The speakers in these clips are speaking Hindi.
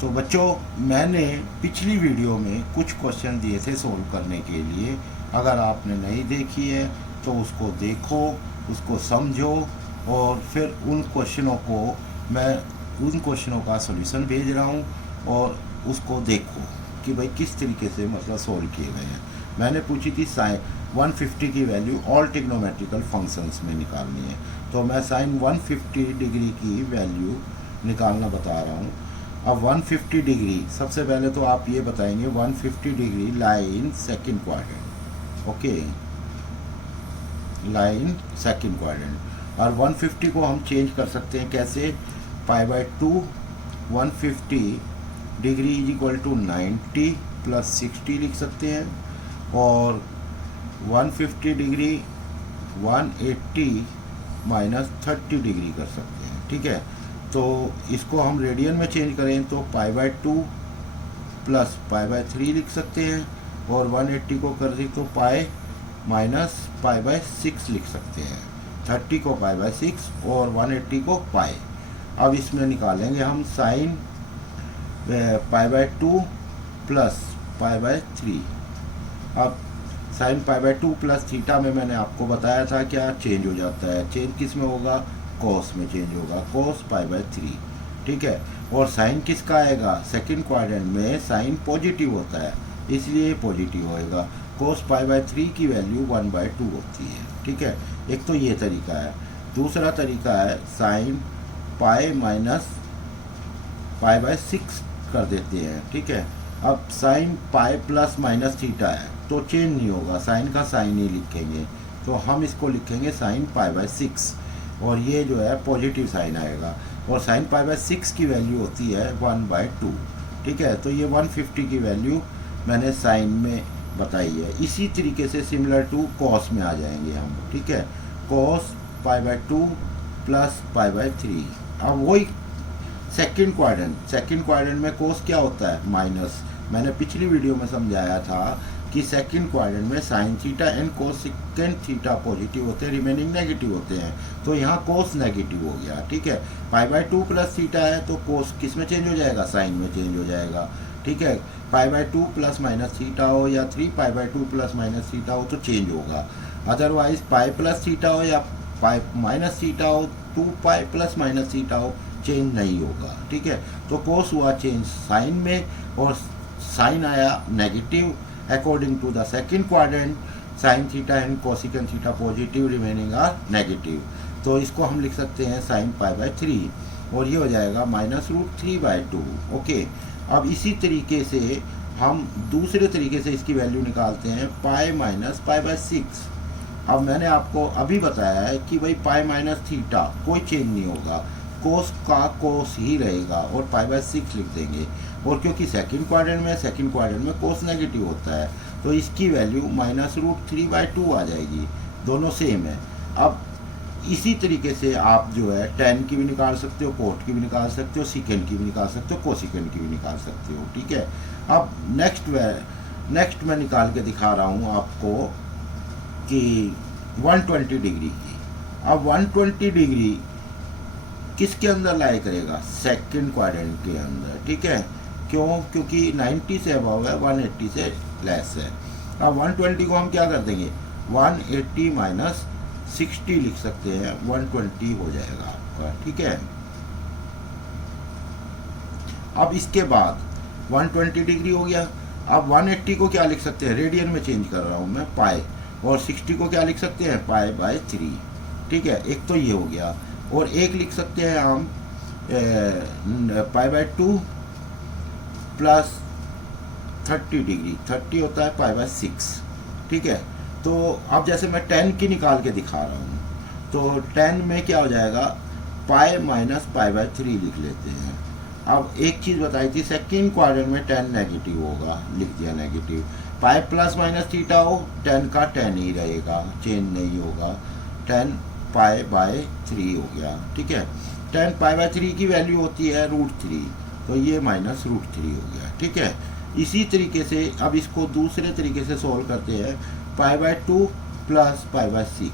तो बच्चों, मैंने पिछली वीडियो में कुछ क्वेश्चन दिए थे सोल्व करने के लिए। अगर आपने नहीं देखी है तो उसको देखो, उसको समझो, और फिर उन क्वेश्चनों को मैं उन क्वेश्चनों का सॉल्यूशन भेज रहा हूँ, और उसको देखो कि भाई किस तरीके से मतलब सोल्व किए गए हैं। मैंने पूछी थी साइन 150 की वैल्यू ऑल ट्रिग्नोमेट्रिकल फंक्शंस में निकालनी है, तो मैं साइन 150 डिग्री की वैल्यू निकालना बता रहा हूँ। अब 150 डिग्री, सबसे पहले तो आप ये बताएंगे 150 degree line second quadrant, okay, line second quadrant. और 150 को हम चेंज कर सकते हैं कैसे? π/2 150 degree is equal to 90 plus 60 लिख सकते हैं, और 150 डिग्री 180 माइनस 30 डिग्री कर सकते हैं। ठीक है, तो इसको हम रेडियन में चेंज करें तो π/2 प्लस π/3 लिख सकते हैं, और 180 को कर दें तो पाई माइनस π/6 लिख सकते हैं। 30 को π/6 और 180 को पाई। अब इसमें निकालेंगे हम साइन π/2 प्लस π/3। अब साइन π/2 प्लस थीटा में मैंने आपको बताया था क्या चेंज हो जाता है, चेंज किस में होगा? कॉस में चेंज होगा, कॉस π/3। ठीक है, और साइन किसका आएगा? सेकंड क्वाड्रेंट में साइन पॉजिटिव होता है, इसलिए पॉजिटिव होएगा। कॉस π/3 की वैल्यू 1/2 होती है। ठीक है, एक तो ये तरीका है। दूसरा तरीका है साइन पाई माइनस π/6 कर देते हैं। ठीक है, अब sine pi plus minus theta है तो चेंज नहीं होगा, साइन का साइन ही लिखेंगे, तो हम इसको लिखेंगे साइन π/6, और ये जो है पॉजिटिव साइन आएगा, और साइन π/6 की वैल्यू होती है 1/2। ठीक है, तो ये 150 की वैल्यू मैंने साइन में बताई है। इसी तरीके से सिमिलर टू कॉस में आ जाएंगे हम। ठीक है, कॉस π/2 प्लस π/3। अब वही सेकंड क्वाड्रेंट में कोस क्या होता है? माइनस। मैंने पिछली वीडियो में समझाया था कि सेकंड क्वाड्रेंट में sign theta and cosecant theta positive होते हैं, रिमेनिंग नेगेटिव होते हैं, तो यहाँ कोस नेगेटिव हो गया। ठीक है, π/2 प्लस थीटा है तो कोस किस में चेंज हो जाएगा? साइन में चेंज हो जाएगा। ठीक है, π/2 प्लस माइनस थीटा हो या 3π/2 प्लस माइनस थीटा हो तो चेंज होगा। अदरवाइज पाई प्लस थीटा हो या पाई माइनस थीटा हो, 2π प्लस माइनस थीटा हो, चेंज नहीं होगा। ठीक है, तो कोस हुआ चेंज साइन में, और साइन आया negative according to the second quadrant. Sine theta and cosecant theta positive, remaining are negative, तो इसको हम लिख सकते हैं साइन π/3, और ये हो जाएगा -√3/2। ओके, अब इसी तरीके से हम दूसरे तरीके से इसकी वैल्यू निकालते हैं, पाई माइनस π/6। अब मैंने आपको अभी बताया है कि भाई पाई माइनस थीटा कोई चेंज नहीं होगा, कोस का कोस ही रहेगा, और π/6 लिख देंगे, और क्योंकि सेकंड क्वाड्रेंट में कोस नेगेटिव होता है तो इसकी वैल्यू -√3/2 आ जाएगी, दोनों सेम है। अब इसी तरीके से आप जो है tan की भी निकाल सकते हो, कोट की भी निकाल सकते हो, सीकेंट की भी निकाल सकते हो, कोसिकेंट की भी निकाल सकते हो। ठीक है, अब नेक्स्ट मैं निकाल के दिखा रहा हूँ आपको कि 120 डिग्री की। अब 120 डिग्री किसके अंदर लाई करेगा? सेकंड क्वाड्रेंट के अंदर। ठीक है, क्यों? क्योंकि 90 से अबव है, 180 से लेस है। अब 120 को हम क्या कर देंगे? 180 माइनस 60 लिख सकते हैं, 120 हो जाएगा आपका। ठीक है, अब इसके बाद 120 डिग्री हो गया। अब 180 को क्या लिख सकते हैं? रेडियन में चेंज कर रहा हूँ मैं, पाई, और 60 को क्या लिख सकते हैं? π/3। ठीक है, एक तो ये हो गया, और एक लिख सकते हैं हम π/2 प्लस 30 डिग्री, 30 होता है π/6। ठीक है, तो अब जैसे मैं 10 की निकाल के दिखा रहा हूँ, तो 10 में क्या हो जाएगा? पाई माइनस π/3 लिख लेते हैं। अब एक चीज़ बताई थी, सेकंड क्वाड्रेंट में 10 नेगेटिव होगा, लिख दिया negative. Pi plus minus theta हो, 10 का 10 ही रहेगा, चेंज नहीं होगा, 10 π/3 हो गया। ठीक है, 10 π/3 की वैल्यू होती है √3, तो ये -√3 हो गया। ठीक है, इसी तरीके से अब इसको दूसरे तरीके से सोल्व करते हैं, π/2 प्लस π/6।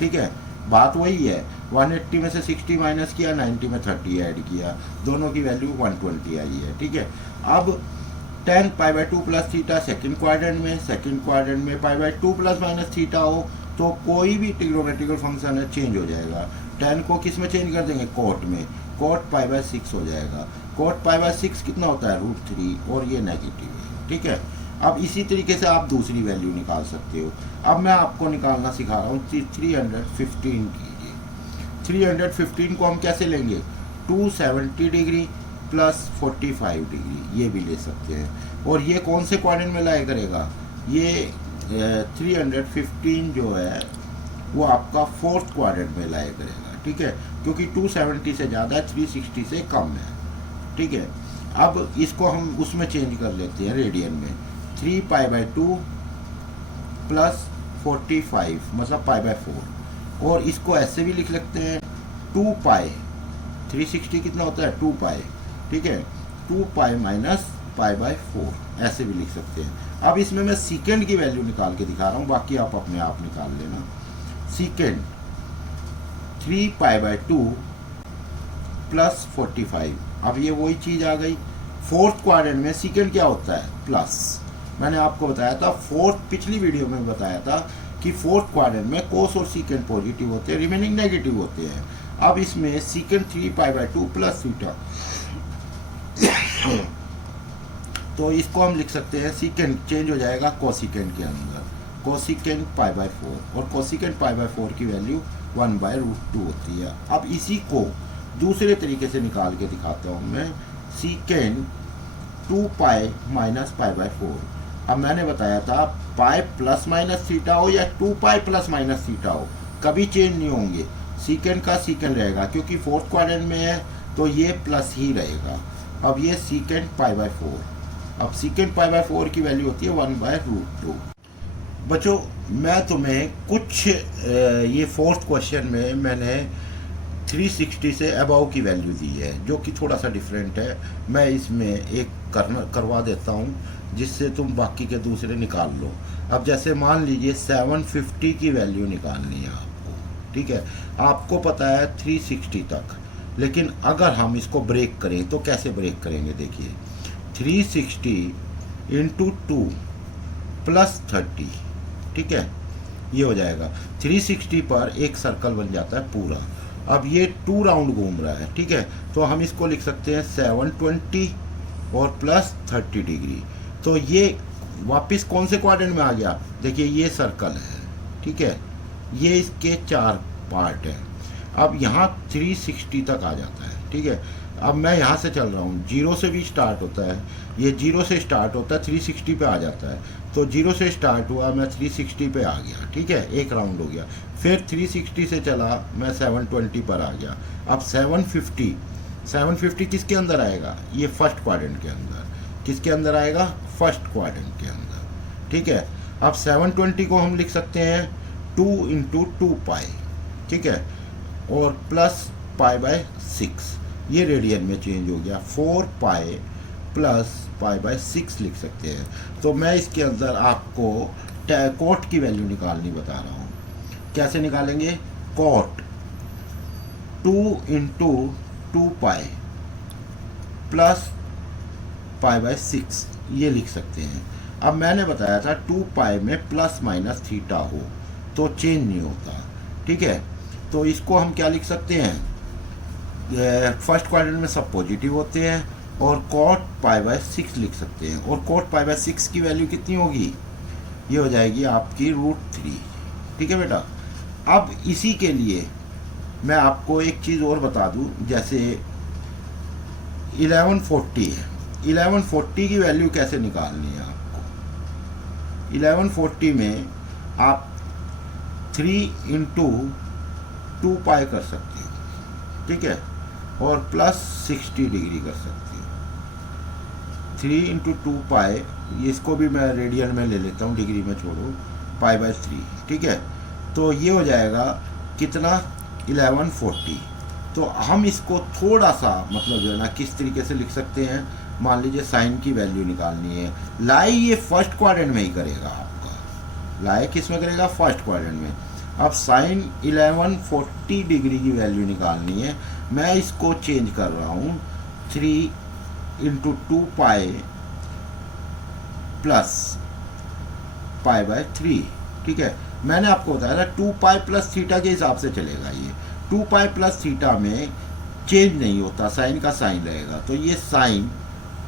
ठीक है, बात वही है, 180 में से 60 माइनस किया, 90 में 30 ऐड किया, दोनों की वैल्यू 120 आई है, ठीक है। अब tan π/2 plus theta second quadrant में, सेकेंड क्वाड्रेंट में π/2 प्लस माइनस थीटा हो तो कोई भी ट्रिग्नोमेट्रिकल फंक्शन है चेंज हो जाएगा। tan को किस में चेंज कर देंगे, cot में, cot π/6 हो जाएगा। cot π/6 कितना होता है, √3, और ये नेगेटिव है, ठीक है। अब इसी तरीके से आप दूसरी वैल्यू निकाल सकते हो। अब मैं आपको निकालना सिखा रहा हूँ 315 कीजिए। 315 को हम कैसे लेंगे, 270 डिग्री प्लस 45 डिग्री, ये भी ले सकते हैं। और ये कौन से क्वाड्रेंट में लाया करेगा, ये 315 जो है वो आपका फोर्थ क्वाड्रेंट में लाया करेगा, ठीक है, क्योंकि 270 से ज़्यादा है, 360 से कम है, ठीक है। अब इसको हम उसमें चेंज कर लेते हैं रेडियन में, 3π/2 प्लस 45 मतलब π/4, और इसको ऐसे भी लिख सकते हैं 2π, 360 कितना होता है 2π, ठीक है, 2π माइनस π/4, ऐसे भी लिख सकते हैं। अब इसमें मैं सीकेंड की वैल्यू निकाल के दिखा रहा हूँ, बाकी आप अपने आप निकाल लेना। सीकेंड 3π/2 प्लस 45, अब ये वही चीज़ आ गई। फोर्थ क्वाड्रेंट में सीकेंड क्या होता है, प्लस। मैंने आपको बताया था फोर्थ, पिछली वीडियो में बताया था कि फोर्थ क्वाड्रेंट में कोस और सीकेंड पॉजिटिव होते हैं, रिमेनिंग नेगेटिव होते हैं। अब इसमें सीकेंड 3π/2 प्लस थीटा, तो इसको हम लिख सकते हैं, सीकेंड चेंज हो जाएगा कोसिकेंड के अंदर, कोसिकेंड π/4, और कोसिकेंड π/4 की वैल्यू 1/√2 होती है। अब इसी को दूसरे तरीके से निकाल के दिखाता हूँ मैं, सीकेंड 2π माइनस π/4। अब मैंने बताया था पाई प्लस माइनस थीटा हो या 2π प्लस माइनस थीटा हो, कभी चेंज नहीं होंगे, सीकेंड का सीकेंड रहेगा, क्योंकि फोर्थ क्वाड्रेंट में है तो ये प्लस ही रहेगा। अब ये सीकेंड π/4, अब सीकेंड π/4 की वैल्यू होती है 1/√2। बच्चों मैं तुम्हें कुछ ये फोर्थ क्वेश्चन में मैंने 360 से अबव की वैल्यू दी है, जो कि थोड़ा सा डिफरेंट है। मैं इसमें एक करवा देता हूँ जिससे तुम बाकी के दूसरे निकाल लो। अब जैसे मान लीजिए 750 की वैल्यू निकालनी है आपको, ठीक है, आपको पता है 360 तक, लेकिन अगर हम इसको ब्रेक करें तो कैसे ब्रेक करेंगे, देखिए 360 इंटू 2 प्लस 30, ठीक है, ये हो जाएगा। 360 पर एक सर्कल बन जाता है पूरा। अब ये 2 राउंड घूम रहा है, ठीक है, तो हम इसको लिख सकते हैं 720 और प्लस 30 डिग्री। तो ये वापस कौन से क्वाड्रेंट में आ गया, देखिए ये सर्कल है, ठीक है, ये इसके 4 पार्ट हैं। अब यहाँ 360 तक आ जाता है, ठीक है। अब मैं यहाँ से चल रहा हूँ, 0 से भी स्टार्ट होता है, ये 0 से स्टार्ट होता है, 360 पे आ जाता है, तो 0 से स्टार्ट हुआ, मैं 360 पे आ गया, ठीक है, एक राउंड हो गया। फिर 360 से चला, मैं 720 पर आ गया। अब 750 किसके अंदर आएगा, ये फर्स्ट क्वाड्रेंट के अंदर, किसके अंदर आएगा, फर्स्ट क्वाड्रेंट के अंदर, ठीक है। अब 720 को हम लिख सकते हैं 2 इंटू 2π, ठीक है, और प्लस π/6, ये रेडियन में चेंज हो गया, 4π प्लस π/6 लिख सकते हैं। तो मैं इसके अंदर आपको कॉट की वैल्यू निकालनी बता रहा हूँ। कैसे निकालेंगे, कॉट 2 इंटू 2π प्लस π/6, ये लिख सकते हैं। अब मैंने बताया था 2π में प्लस माइनस थीटा हो तो चेंज नहीं होता, ठीक है, तो इसको हम क्या लिख सकते हैं, फर्स्ट क्वाड्रेंट में सब पॉजिटिव होते हैं, और कॉट π/6 लिख सकते हैं। और कॉट π/6 की वैल्यू कितनी होगी, ये हो जाएगी आपकी √3, ठीक है बेटा। अब इसी के लिए मैं आपको एक चीज़ और बता दूं, जैसे 1140 है, 1140 की वैल्यू कैसे निकालनी है आपको। 1140 में आप 3 इंटू 2π कर सकते हो, ठीक है, और प्लस 60 डिग्री कर सकते हो। 3 इंटू 2π, इसको भी मैं रेडियन में ले लेता हूँ, डिग्री में छोड़ो, π/3, ठीक है, तो ये हो जाएगा कितना, 1140। तो हम इसको थोड़ा सा मतलब जो है ना किस तरीके से लिख सकते हैं, मान लीजिए साइन की वैल्यू निकालनी है, लाई ये फर्स्ट क्वाड्रेंट में ही करेगा आपका, लाई किस में करेगा, फर्स्ट क्वाड्रेंट में। अब साइन 1140 डिग्री की वैल्यू निकालनी है। मैं इसको चेंज कर रहा हूँ 3 × 2 पाई प्लस π/3। ठीक है, मैंने आपको बताया था 2 पाई प्लस थीटा के हिसाब से चलेगा। ये 2 पाई प्लस थीटा में चेंज नहीं होता, साइन का साइन रहेगा। तो ये साइन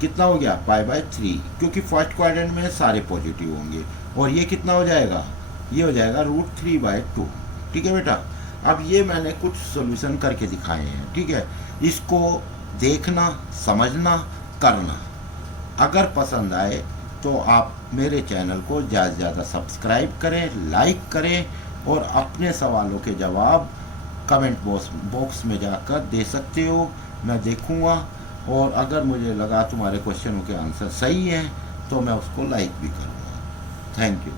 कितना हो गया π/3, क्योंकि फर्स्ट क्वाड्रेंट में सारे पॉजिटिव होंगे। और ये कितना हो जाएगा, ये हो जाएगा √3/2। ठीक है बेटा, अब ये मैंने कुछ सॉल्यूशन करके दिखाए हैं। ठीक है, इसको देखना, समझना, करना। अगर पसंद आए तो आप मेरे चैनल को ज़्यादा से ज़्यादा सब्सक्राइब करें, लाइक करें, और अपने सवालों के जवाब कमेंट बॉक्स में जाकर दे सकते हो। मैं देखूँगा, और अगर मुझे लगा तुम्हारे क्वेश्चनों के आंसर सही हैं तो मैं उसको लाइक भी करूँगा। Thank you.